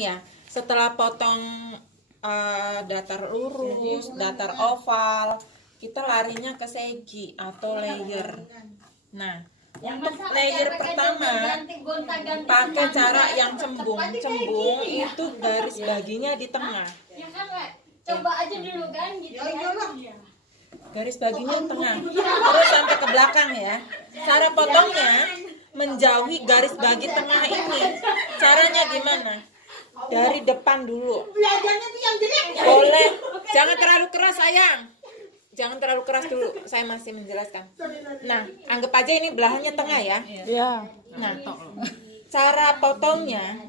Ya, setelah potong datar lurus, datar oval, kita larinya ke segi atau layer. Nah, untuk layer pertama pakai cara yang cembung. Cembung itu garis baginya di tengah. Coba aja dulu kan gitu. Garis baginya di tengah. Terus sampai ke belakang ya. Cara potongnya menjauhi garis bagi tengah ini. Caranya gimana? Dari depan dulu. Boleh. Jangan terlalu keras sayang. Jangan terlalu keras dulu. Saya masih menjelaskan. Nah, anggap aja ini belahannya tengah ya. Ya. Nah, cara potongnya,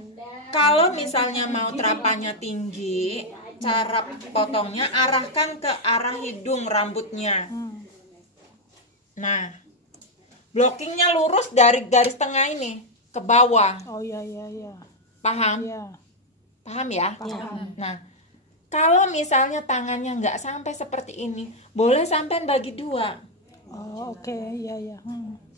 kalau misalnya mau terapanya tinggi, cara potongnya arahkan ke arah hidung rambutnya. Nah, blockingnya lurus dari garis tengah ini ke bawah. Oh iya iya iya. Paham? Iya. Paham ya? Paham. Nah, kalau misalnya tangannya nggak sampai seperti ini, boleh sampai bagi dua. Oh oke, iya iya.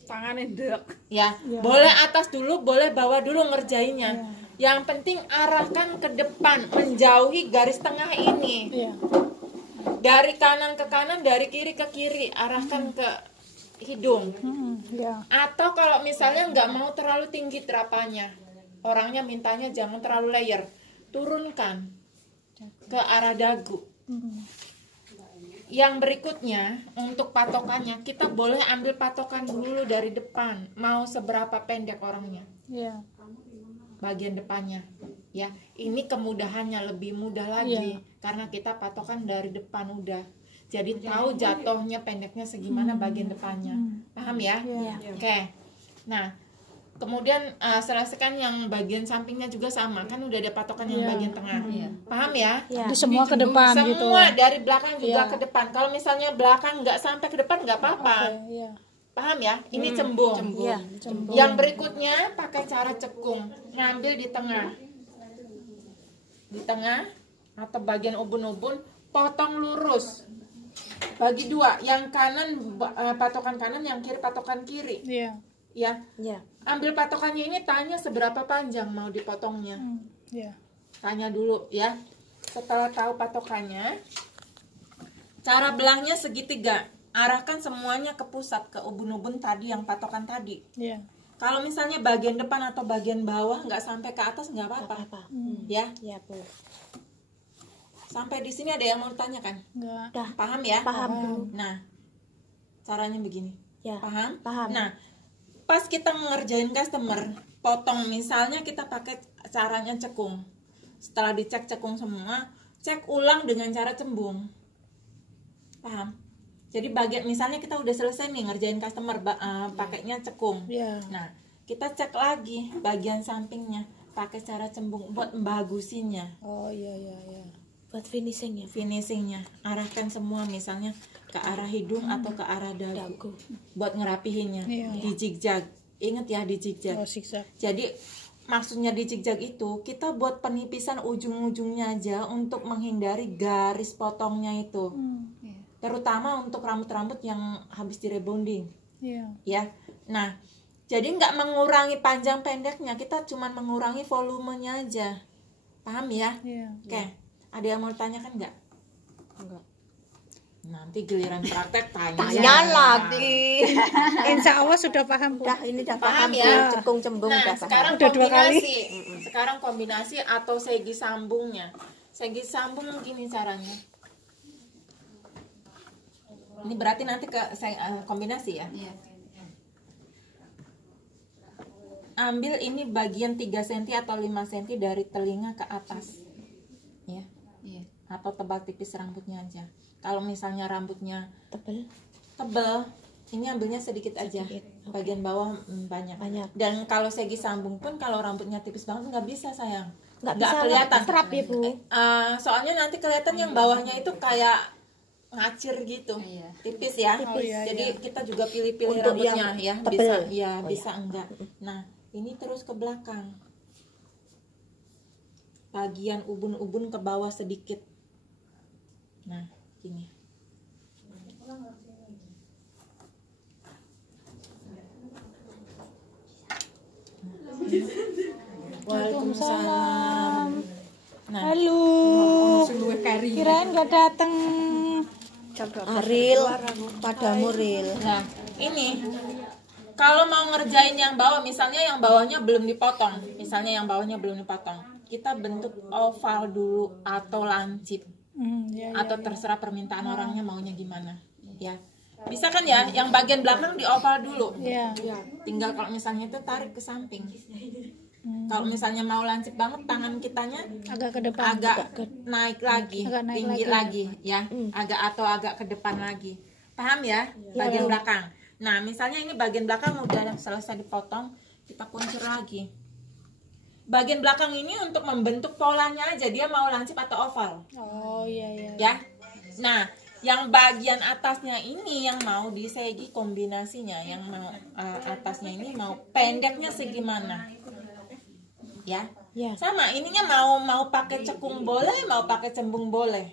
Tangannya dek. Ya, Ya. boleh atas dulu, boleh bawah dulu ngerjainnya. Ya. Yang penting arahkan ke depan, menjauhi garis tengah ini. Iya. Dari kanan ke kanan, dari kiri ke kiri, arahkan ke hidung. Ya. Atau kalau misalnya nggak mau terlalu tinggi terapannya, orangnya mintanya jangan terlalu layer, turunkan ke arah dagu. Yang berikutnya untuk patokannya, kita boleh ambil patokan dulu dari depan. Mau seberapa pendek orangnya, Iya. bagian depannya. Ya, ini kemudahannya lebih mudah lagi karena kita patokan dari depan udah. Jadi tahu jatuhnya pendeknya segimana bagian depannya. Paham ya? Iya. Oke. Nah, kemudian selesaikan yang bagian sampingnya juga sama, kan udah ada patokan yang bagian tengah. Paham ya? Jadi semua ke depan gitu. Semua dari belakang juga Iya. ke depan. Kalau misalnya belakang nggak sampai ke depan nggak apa-apa. Oke, iya. Paham ya? Ini cembung. Iya, cembung. Yang berikutnya pakai cara cekung, ngambil di tengah. Di tengah atau bagian ubun-ubun, potong lurus. Bagi dua, yang kanan patokan kanan, yang kiri patokan kiri. Iya. Ya. Ya. Ambil patokannya ini, tanya seberapa panjang mau dipotongnya. Iya. Tanya dulu ya. Setelah tahu patokannya, cara belahnya segitiga. Arahkan semuanya ke pusat, ke ubun-ubun tadi yang patokan tadi. Iya. Kalau misalnya bagian depan atau bagian bawah nggak sampai ke atas nggak apa-apa. Ya. Ya, Bu. Sampai di sini ada yang mau ditanyakan? Enggak. Dah, Paham ya? paham dulu. Nah, caranya begini. Ya. Paham? Paham. Nah, pas kita ngerjain customer, potong misalnya kita pakai caranya cekung. Setelah dicek cekung semua, cek ulang dengan cara cembung. Paham? Jadi bagian misalnya kita udah selesai nih ngerjain customer, pakainya cekung. Iya. Nah, kita cek lagi bagian sampingnya pakai cara cembung buat membagusinya. Oh iya iya iya. Buat finishing ya. Finishingnya arahkan semua misalnya ke arah hidung atau ke arah dagu. Dagu. Buat ngerapihinnya. Iya. Di zigzag. Ingat ya, di zigzag. Oh zigzag. Jadi maksudnya di zigzag itu kita buat penipisan ujung-ujungnya aja untuk menghindari garis potongnya itu. Terutama untuk rambut-rambut yang habis di rebonding. Iya. Ya. Nah, jadi nggak mengurangi panjang pendeknya, kita cuma mengurangi volumenya aja. Paham ya? Iya. Oke. Ada yang mau ditanyakan nggak? Enggak. Nanti giliran praktek tanya. Tanya lagi. Insya Allah sudah paham Bu. Udah, ini udah Paham paham ya? Cekung cembung Nah, udah paham. sekarang Udah 2 kali. kombinasi. Sekarang kombinasi atau segi sambungnya. Segi sambung gini caranya. Ini berarti nanti kombinasi ya. Ambil ini bagian 3 cm atau 5 cm dari telinga ke atas. Ya. Atau tebal tipis rambutnya aja. Kalau misalnya rambutnya tebal, ini ambilnya sedikit aja. Bagian bawah banyak. Dan kalau segi sambung pun kalau rambutnya tipis banget nggak bisa sayang. Nggak Nggak bisa kelihatan. strap ya, Bu. Soalnya nanti kelihatan yang bawahnya itu kayak ngacir gitu, tipis ya. Oh, iya, Jadi kita juga pilih-pilih Untuk rambutnya yang ya, tebel. bisa ya, Oh, bisa enggak. Nah, ini terus ke belakang. Bagian ubun-ubun ke bawah sedikit. Nah, gini. Waalaikumsalam. kirain nggak dateng. Aril, padamu Ril. Nah, ini kalau mau ngerjain yang bawah, misalnya yang bawahnya belum dipotong, kita bentuk oval dulu atau lancip, Ya, atau terserah permintaan orangnya maunya gimana, ya. Bisa kan ya, yang bagian belakang di oval dulu. ya. Tinggal kalau misalnya itu tarik ke samping. Kalau misalnya mau lancip banget, tangan kitanya Agak ke depan. agak naik lagi, Agak naik tinggi lagi. lagi, ya, agak ke depan lagi. Paham ya? Bagian belakang. Nah, misalnya ini bagian belakang udah selesai dipotong, kita kuncir lagi. Bagian belakang ini untuk membentuk polanya aja, dia mau lancip atau oval, Oh iya. ya. Nah, yang bagian atasnya ini yang mau disegi kombinasinya, yang mau atasnya ini mau pendeknya segimana, ya. Ya. Sama, ininya mau pakai cekung boleh, mau pakai cembung boleh,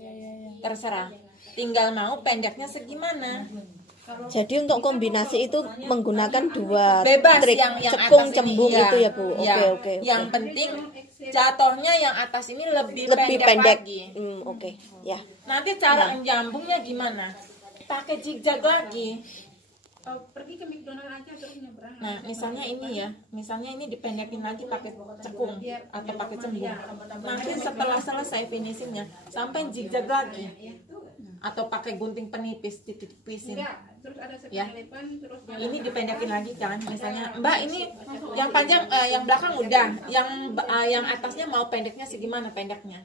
Ya. terserah. Tinggal mau pendeknya segimana. Jadi untuk kombinasi itu menggunakan dua Bebas trik yang cekung atas cembung ini, itu ya Bu. ya. Oke. Yang penting jatuhnya yang atas ini lebih Lebih pendek pendek. lagi. Oke. Ya. Nanti cara menyambungnya gimana? Pakai zigzag lagi. Nah, misalnya ini dipendekin lagi pakai cekung atau pakai cembung. Nanti setelah selesai finishingnya sampai zigzag lagi, atau pakai gunting penipis tipisin. Ya, ini dipendekin lagi kan. Misalnya, Mbak ini yang panjang, yang belakang udah, yang atasnya mau pendeknya segimana pendeknya?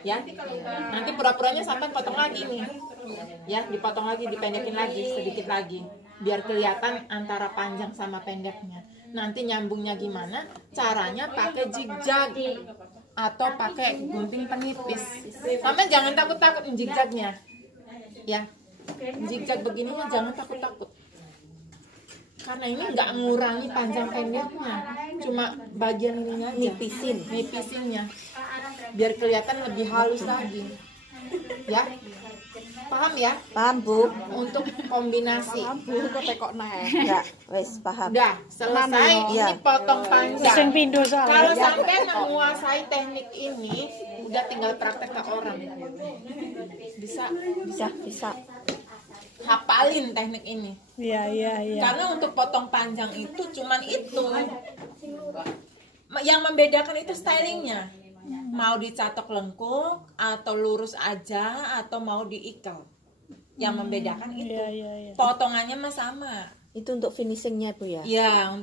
Ya, nanti pura-puranya sampai potong lagi nih, ya, dipotong lagi, dipendekin lagi sedikit lagi, biar kelihatan antara panjang sama pendeknya. Nanti nyambungnya gimana? Caranya pakai zigzag atau pakai gunting penipis. Sama jangan takut-takut zigzagnya, ya, zigzag begininya jangan takut-takut, karena ini nggak ngurangi panjang pendeknya, cuma bagian ininya aja, nipisinnya, biar kelihatan lebih halus lagi, ya. Paham ya? Paham Bu? Untuk kombinasi. Ya, wes paham. Udah selesai, Iya. ini potong Sing panjang. pindu soalnya. Kalau sampai menguasai teknik ini, udah tinggal praktek ke orang. Bisa. Hafalin teknik ini. Iya. Karena untuk potong panjang itu cuman itu. Yang membedakan itu stylingnya. Mau dicatok lengkung atau lurus aja atau mau diikel. Yang membedakan itu. Iya. Potongannya mah sama. Itu untuk finishingnya Bu ya. Ya, untuk